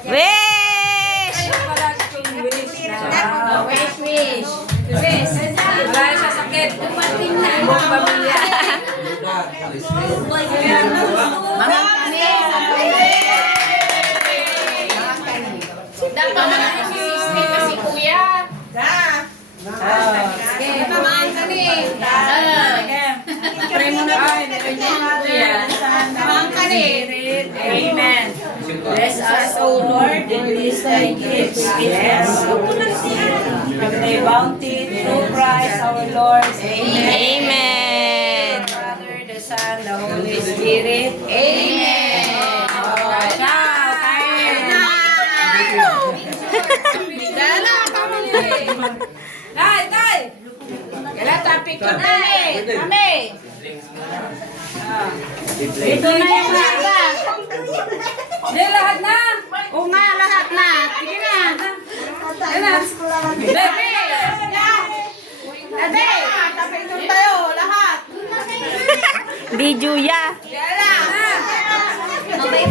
Wish! Wish. Wala siya sakit. Buong pamilya. Mga kami. Dapat na si sister na si kuya. Tamaan ka ni. Pray mo na po. Tamaan ka ni. Amen. Bless us, O Lord, in this thy gifts. Yes. From thy bounty through Christ our Lord. Amen. The Father, the Son, the Holy Spirit. Amen. Ciao, kain. Tay! Kailan topic ko kami. Ito na yung lahat. Hindi, lahat na. Oo nga, lahat na. Sige na. Bebe! Ate! Tapos doon tayo, lahat. Video ya. Yan na. Mabay